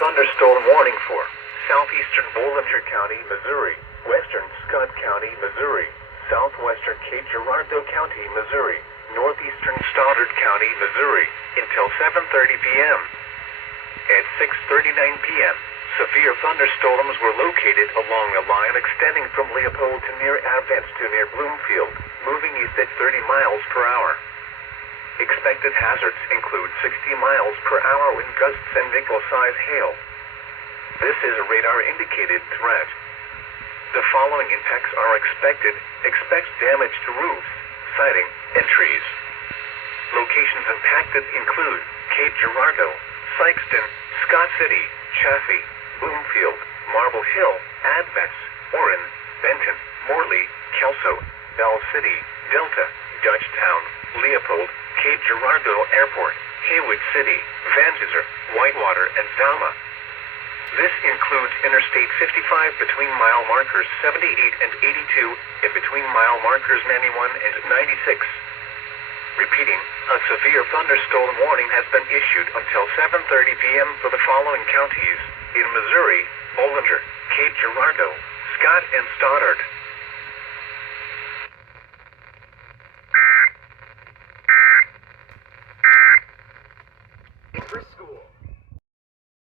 thunderstorm warning for southeastern Bollinger County, Missouri, western Scott County, Missouri, southwestern Cape Girardeau County, Missouri, northeastern Stoddard County, Missouri, until 7:30 p.m. At 6:39 p.m., severe thunderstorms were located along a line extending from Leopold to near Advance to near Bloomfield, moving east at 30 miles per hour. Expected hazards include 60 miles per hour wind gusts and nickel-size hail. This is a radar-indicated threat. The following impacts are expected. Expect damage to roofs, siding, and trees. Locations impacted include Cape Girardeau, Sykeston, Scott City, Chaffee, Bloomfield, Marble Hill, Advance, Warren, Benton, Morley, Kelso, Bell City, Delta, Dutchtown, Leopold, Cape Girardeau Airport, Haywood City, Vancouver, Whitewater, and Zama. This includes Interstate 55 between mile markers 78 and 82 and between mile markers 91 and 96. Repeating, a severe thunderstorm warning has been issued until 7:30 p.m. for the following counties in Missouri: Bollinger, Cape Girardeau, Scott, and Stoddard.